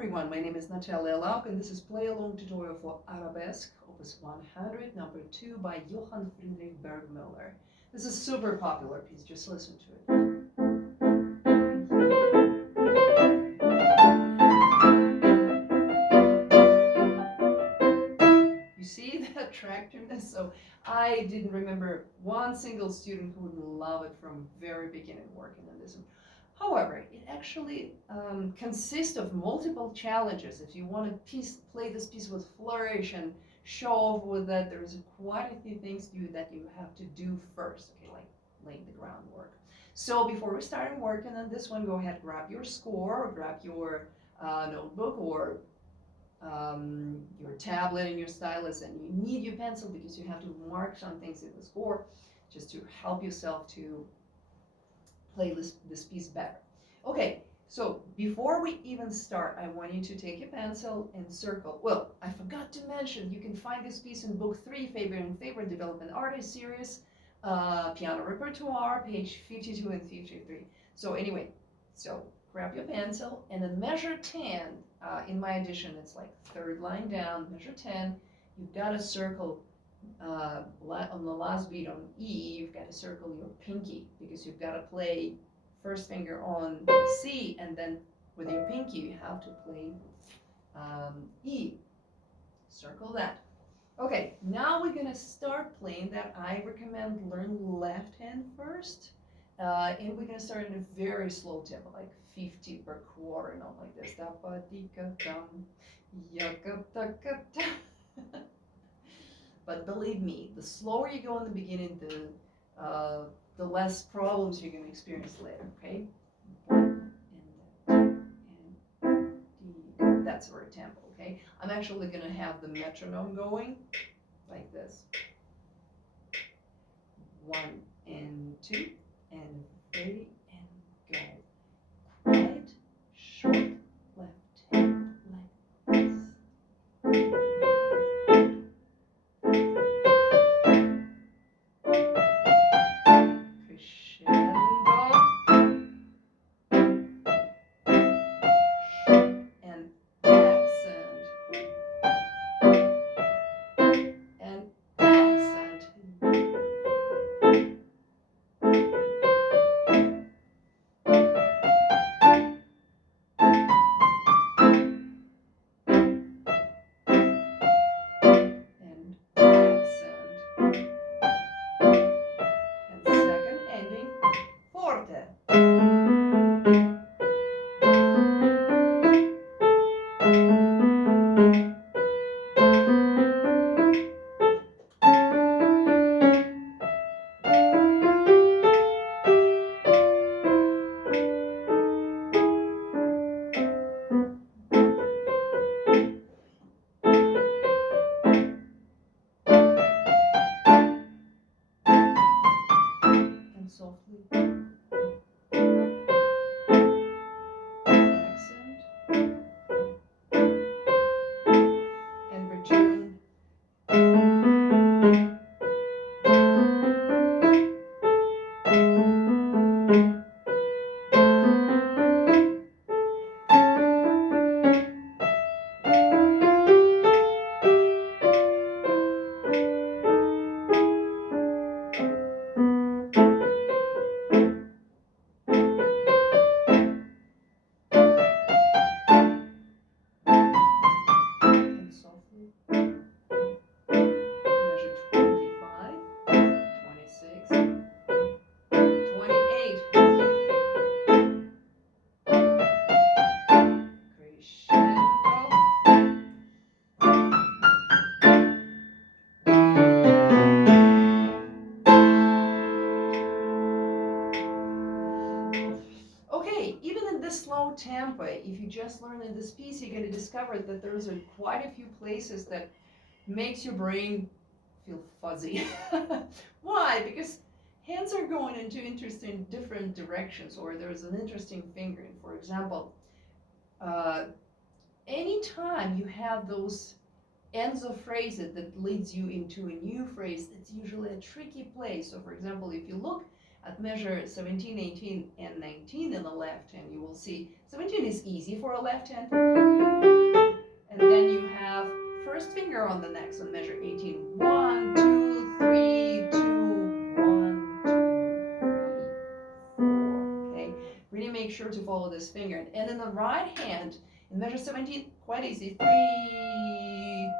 everyone, my name is Natalia Lauk and this is Play Along tutorial for Arabesque Op.100 number 2 by Johann Friedrich Burgmüller. This is a super popular piece, just listen to it. You see the attractiveness? So I didn't remember one single student who would love it from very beginning working on this one. However, it actually consists of multiple challenges. If you want to play this piece with flourish and show off with that, there's quite a few things that you have to do first, okay, like laying the groundwork. So before we start working on this one, go ahead, grab your score, or grab your notebook, or your tablet and your stylus, and you need your pencil because you have to mark some things in the score just to help yourself to play this piece better. Okay, so before we even start, I want you to take your pencil and circle. Well, I forgot to mention, you can find this piece in book 3, Favorite Development Artist Series, Piano Repertoire, page 52 and 53. So anyway, so grab your pencil and then measure 10. In my edition, it's like third line down, measure 10. You've got to circle on the last beat on E, you've got to circle your pinky because you've got to play first finger on C, and then with your pinky you have to play E. Circle that. Okay, now we're gonna start playing that. I recommend learn left hand first, and we're gonna start in a very slow tempo, like 50 per quarter, not like this. But believe me, the slower you go in the beginning, the less problems you're going to experience later, okay? One, and that's our tempo, okay? I'm actually going to have the metronome going like this. 1 and 2 and 3 and go. Quiet, short, left hand, like this. Softly. Accent. And return. Okay, even in this slow tempo, if you just learn in this piece, you're going to discover that there's quite a few places that makes your brain feel fuzzy. Why? Because hands are going into interesting different directions, or there's an interesting fingering. For example, anytime you have those ends of phrases that leads you into a new phrase, it's usually a tricky place. So for example, if you look at measure 17, 18, and 19 in the left hand, you will see 17 is easy for a left hand. And then you have first finger on the next on measure 18. 1, 2, 3, 2, 1, 2, 3, 4. Okay, really make sure to follow this finger. And in the right hand, in measure 17, quite easy. 3,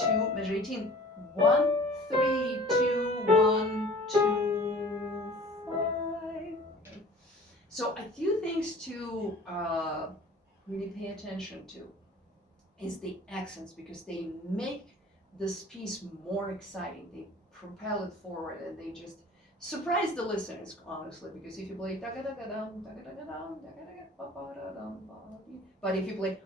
2, measure 18. 1, 3, 2, 1, 2, 5. So a few things to really pay attention to is the accents, because they make this piece more exciting. They propel it forward and they just surprise the listeners, honestly, because if you play but if you play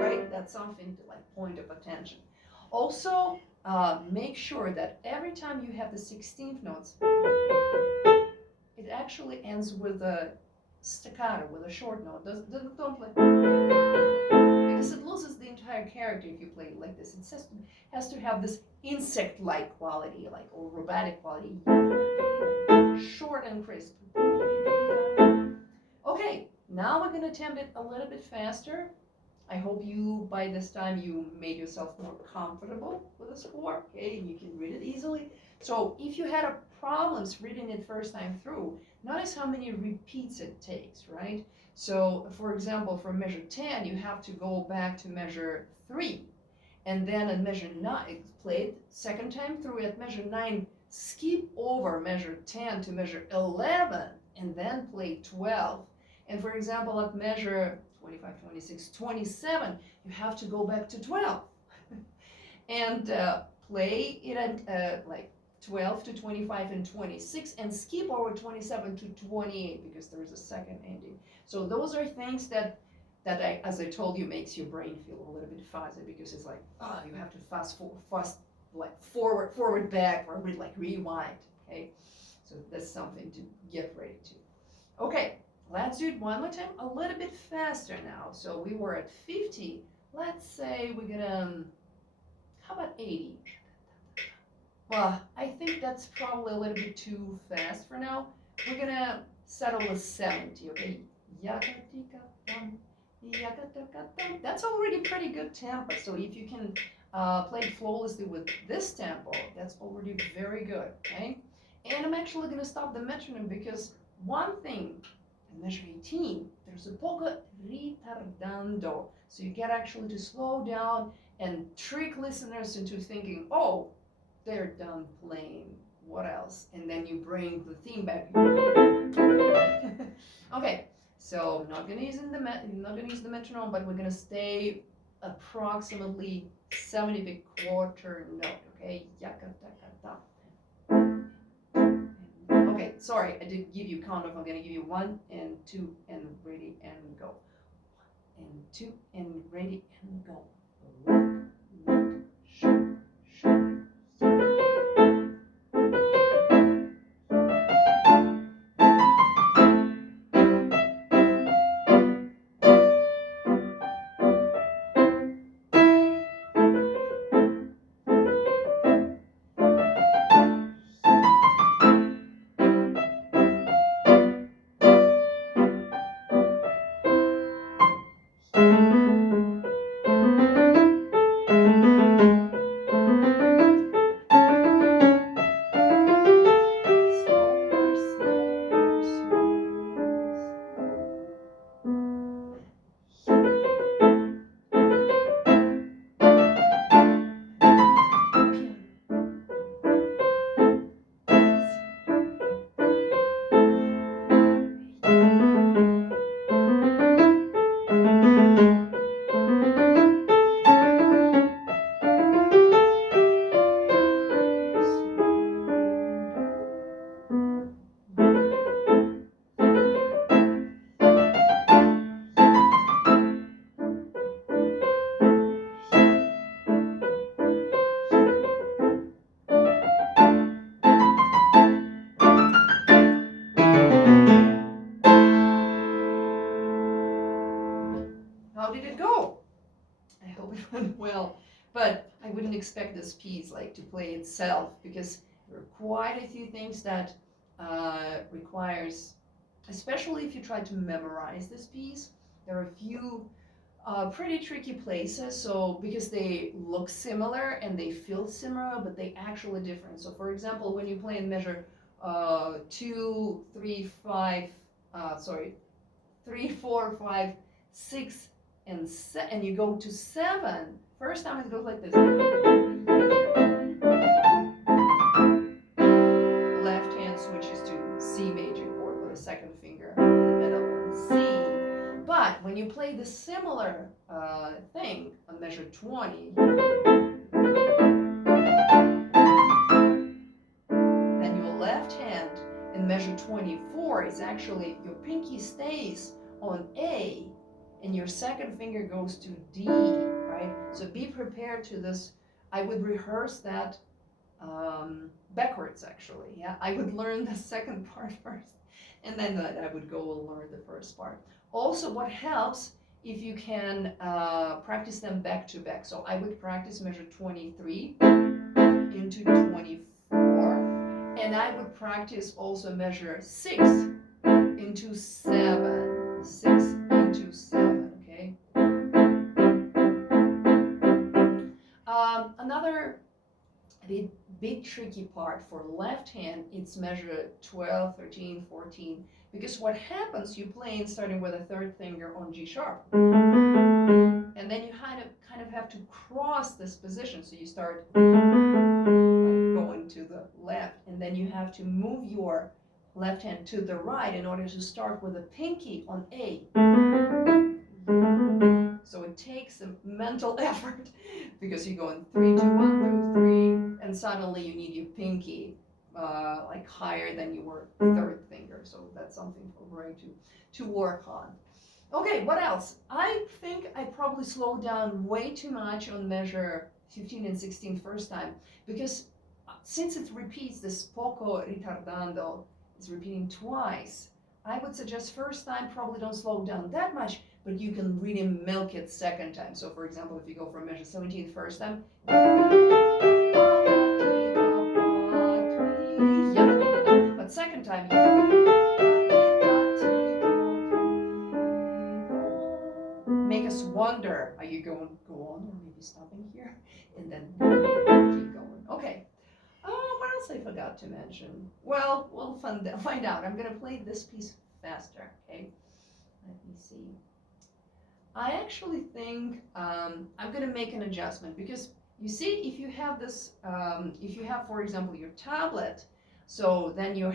right, that's something to like point of attention. Also, make sure that every time you have the 16th notes, it actually ends with a staccato, with a short note. Don't play, because it loses the entire character if you play it like this. It has to have this insect-like quality, like, or robotic quality. Short and crisp. Okay, now we're gonna attempt it a little bit faster. I hope you, by this time, you made yourself more comfortable with the score, okay, and you can read it easily. So if you had problems reading it first time through, notice how many repeats it takes, right? So, for example, for measure 10, you have to go back to measure 3, and then at measure 9, play it second time through. At measure 9, skip over measure 10 to measure 11, and then play 12. And for example, at measure 25, 26, 27, you have to go back to 12 and play it at like 12 to 25 and 26, and skip over 27 to 28 because there's a second ending. So those are things that as I told you, makes your brain feel a little bit fuzzy, because it's like, oh, you have to forward, back, or like rewind, okay? So that's something to get ready to. Okay, let's do it one more time, a little bit faster now. So we were at 50. Let's say we're gonna, how about 80? Well, I think that's probably a little bit too fast for now. We're gonna settle with 70, okay? That's already pretty good tempo. So if you can play it flawlessly with this tempo, that's already very good, okay? And I'm actually gonna stop the metronome, because one thing, in measure 18, there's a poco ritardando. So you get actually to slow down and trick listeners into thinking, oh, they're done playing, what else? And then you bring the theme back. Okay, so not gonna use the metronome, but we're gonna stay approximately 70th quarter note, okay? Okay, sorry, I didn't give you count off. I'm gonna give you 1 and 2 and ready and go. 1 and 2 and ready and go. How did it go? I hope it went well, but I wouldn't expect this piece like to play itself, because There are quite a few things that requires, especially if you try to memorize this piece, there are a few pretty tricky places. So because they look similar and they feel similar, but they actually different. So for example, when you play in measure 2, 3, 5, sorry, 3, 4, 5, 6, and you go to 7. First time it goes like this. Left hand switches to C major chord with a second finger in the middle, C. But when you play the similar thing on measure 20, then your left hand in measure 24 is actually, your pinky stays on A and your second finger goes to D, right? So be prepared to this. I would rehearse that backwards actually. Yeah, I would learn the second part first, and then I would go and learn the first part. Also, what helps if you can practice them back to back. So I would practice measure 23 into 24, and I would practice also measure 6 into 7, 6 into 7. Okay. Another big tricky part for left hand, it's measure 12, 13, 14, because what happens, you play starting with a third finger on G sharp, and then you kind of have to cross this position. So you start like going to the left, and then you have to move your left hand to the right in order to start with a pinky on A. So it takes a mental effort because you're going 3, 2, 1, 2, 3, and suddenly you need your pinky like higher than your third finger. So that's something for Ray to work on. Okay, what else? I think I probably slowed down way too much on measure 15 and 16 first time, because since it repeats, this poco ritardando is repeating twice, I would suggest first time probably don't slow down that much, but you can really milk it second time. So for example, if you go from measure 17 first time, but second time, make us wonder, are you going to go on or maybe stopping here? And then keep going. Okay. What else I forgot to mention? Well, we'll find out. I'm going to play this piece faster, okay? Let me see. I actually think I'm going to make an adjustment, because you see, if you have this, if you have, for example, your tablet, so then you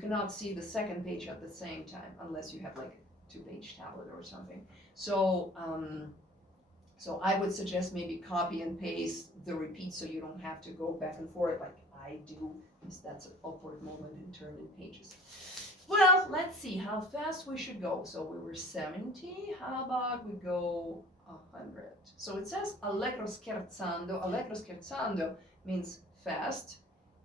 cannot see the second page at the same time unless you have like a 2-page tablet or something. So so I would suggest maybe copy and paste the repeat so you don't have to go back and forth like I do, because that's an awkward moment in turning pages. Well, let's see how fast we should go. So we were 70, how about we go 100? So it says allegro scherzando. Allegro scherzando means fast,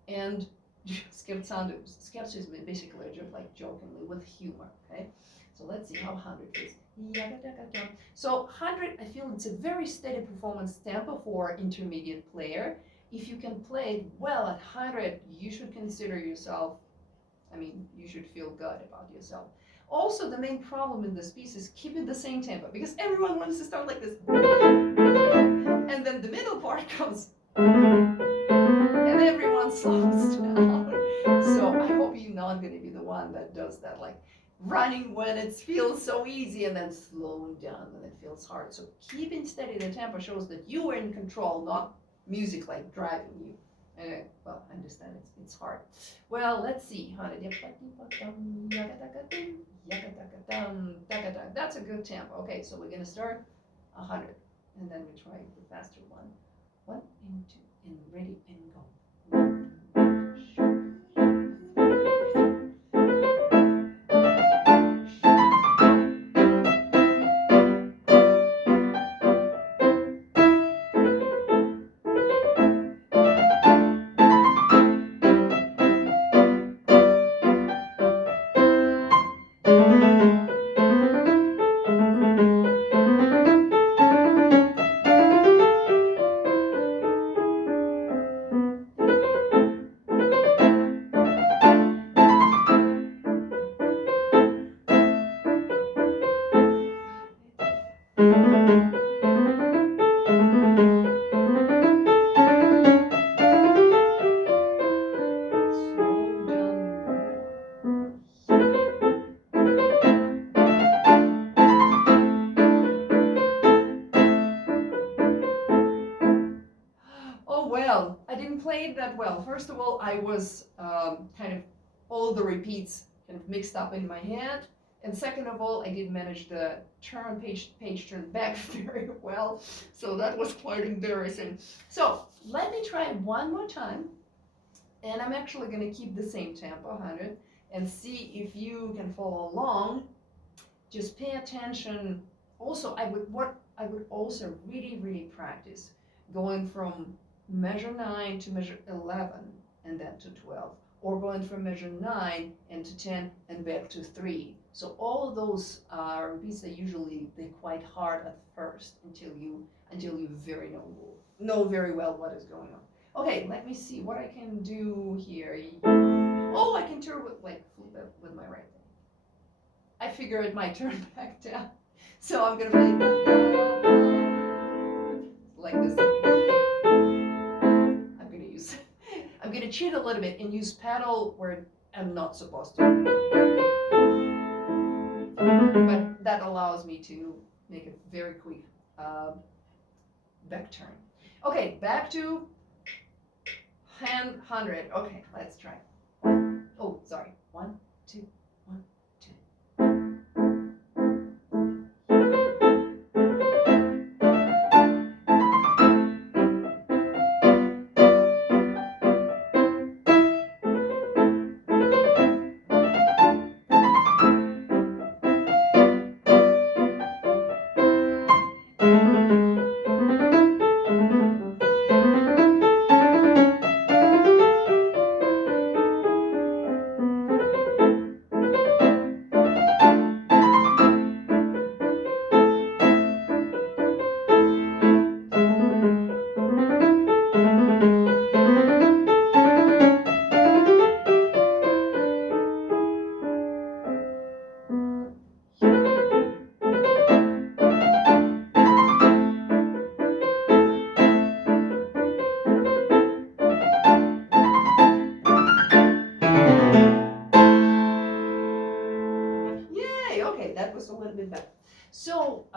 and scherzando, scherzo is basically a joke, like jokingly, with humor, okay? So let's see how 100 is. So 100, I feel it's a very steady performance tempo for intermediate player. If you can play it well at 100, you should consider yourself, I mean, you should feel good about yourself. Also, the main problem in this piece is keeping the same tempo, because everyone wants to start like this. And then the middle part comes, and everyone slows down. So I hope you're not going to be the one that does that, like running when it feels so easy and then slowing down when it feels hard. So keeping steady the tempo shows that you are in control, not music like driving you. Well, I understand it's hard. Well, let's see. That's a good tempo. Okay, so we're gonna start 100, and then we try the faster one. 1 and 2, and ready and go. play it that well. First of all, I was kind of all the repeats kind of mixed up in my head. And second of all, I did manage the page turn back very well. So that was quite embarrassing. So let me try one more time. And I'm actually going to keep the same tempo, 100, and see if you can follow along. Just pay attention. Also, I would also really practice going from measure 9 to measure 11 and then to 12, or going from measure 9 and to 10 and back to 3. So all of those repeats are usually they're quite hard at first until you know very well what is going on. Okay, let me see what I can do here. Oh, I can turn with with my right hand. I figure it might turn back down. So I'm gonna play like this. I'm gonna cheat a little bit and use pedal where I'm not supposed to. But that allows me to make a very quick back turn. Okay, back to hand 100. Okay, let's try. Oh, sorry. 1, 2, 1, 2. Okay, that was a little bit better. So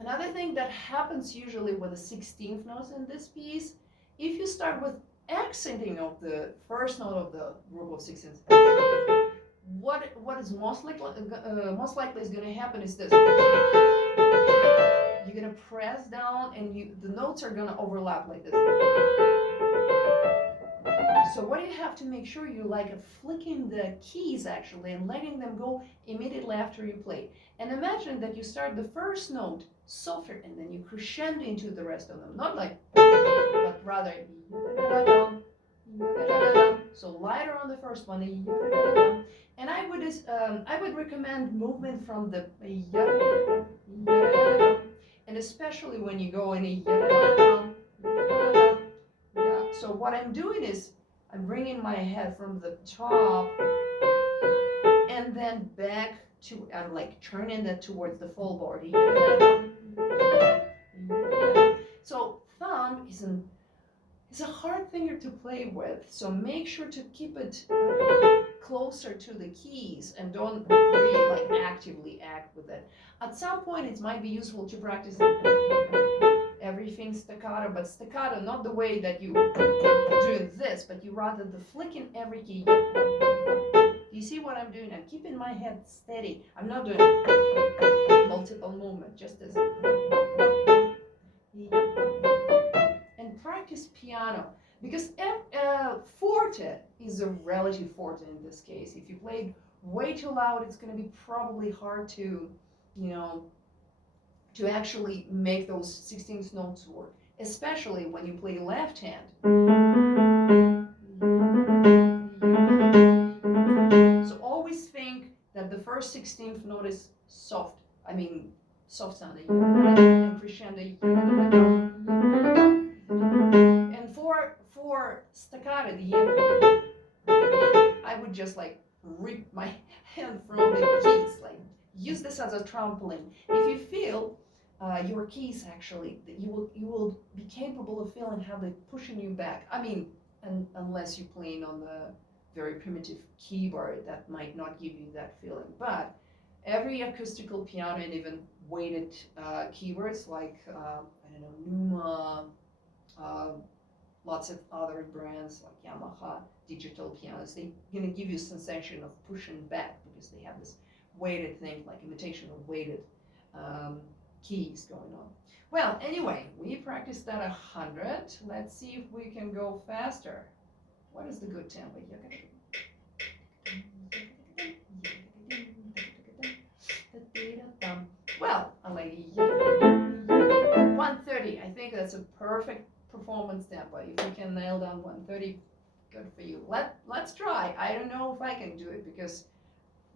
another thing that happens usually with the 16th notes in this piece, if you start with accenting of the first note of the group of 16ths, what is most likely is going to happen is this. You're going to press down and the notes are going to overlap like this. So what you have to make sure you like flicking the keys actually and letting them go immediately after you play. And imagine that you start the first note softer and then you crescendo into the rest of them. Not like, but rather, so lighter on the first one. And I would recommend movement from the, and especially when you go in a, yeah. So what I'm doing is I'm bringing my head from the top and then back to, I'm like turning that towards the full body. So thumb is a hard finger to play with, so make sure to keep it closer to the keys and don't really like actively act with it. At some point it might be useful to practice everything staccato, but staccato not the way that you do this, but you rather the flicking every key. You see what I'm doing? I'm keeping my head steady. I'm not doing multiple movements, just this. And practice piano, because forte is a relative forte in this case. If you play it way too loud, it's going to be probably hard to, to actually make those 16th notes work, especially when you play left hand. So always think that the first 16th note is soft. I mean, soft sounding and crescendo. And for staccato, I would just like rip my hand from the keys, like use this as a trampoline. If you feel your keys actually, you will be capable of feeling how they're pushing you back. I mean, unless you're playing on the very primitive keyboard, that might not give you that feeling. But every acoustical piano and even weighted keyboards like I don't know, Numa, lots of other brands like Yamaha digital pianos, they're gonna give you a sensation of pushing back because they have this weighted thing, like imitation of weighted keys going on. Well, anyway, we practiced at 100. Let's see if we can go faster. What is the good tempo? Well, a lady, 130. I think that's a perfect performance tempo. If you can nail down 130, good for you. Let's try. I don't know if I can do it because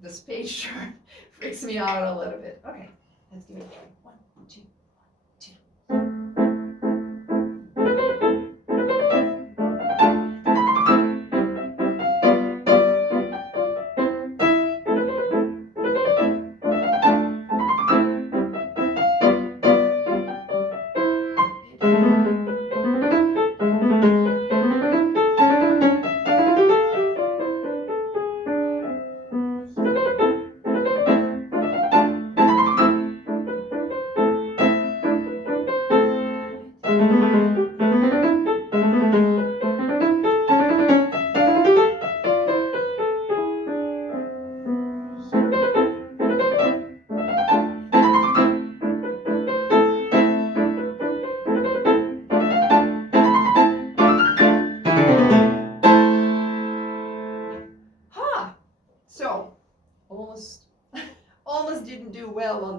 this page chart freaks me out a little bit. Okay, let's give it a try. 1, 2, 1, 2. So almost almost didn't do well on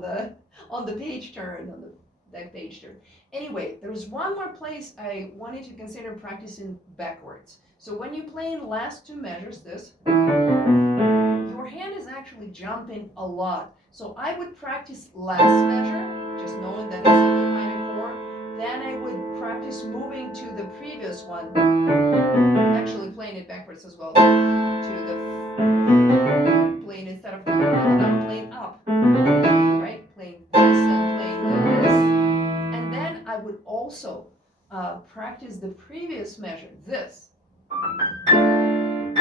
the page turn, on the that page turn. Anyway, there was one more place I wanted to consider practicing backwards. So when you play in last two measures, this, your hand is actually jumping a lot. So I would practice last measure, just knowing that it's a E minor chord. Then I would practice moving to the previous one, actually playing it backwards as well, to the playing instead of I'm playing up, right? Playing this and playing this. And then I would also practice the previous measure, this chord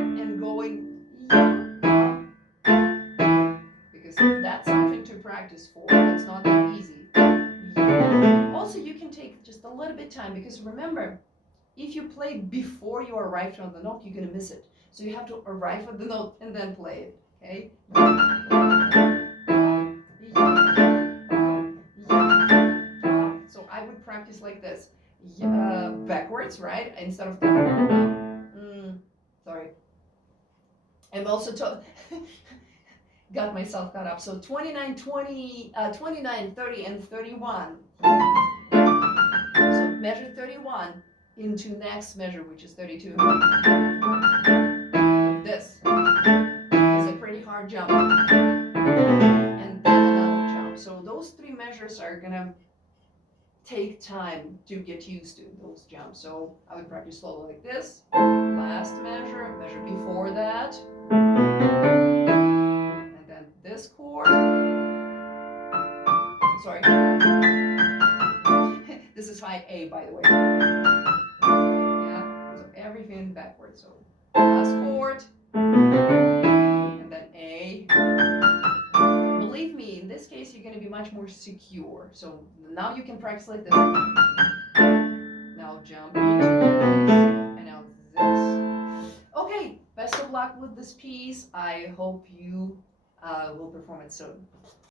and going because that's something to practice for. It's not that easy. Also, you can take just a little bit time because remember, if you play before you arrive on the note, you're gonna miss it. So you have to arrive at the note and then play it, okay? So I would practice like this, backwards, right? Instead of sorry. I'm also got myself caught up. So 29, 20, 29, 30, and 31. So measure 31 into next measure, which is 32. This is a pretty hard jump. And then another jump. So those three measures are gonna take time to get used to, those jumps. So I would practice slowly like this. Last measure, measure before that. And then this chord. Sorry. This is 5A, by the way. Yeah, so everything backwards. So last chord, and then A. Believe me, in this case, you're going to be much more secure. So now you can practice like this. Now jump into this, and now this. Okay, best of luck with this piece. I hope you will perform it soon.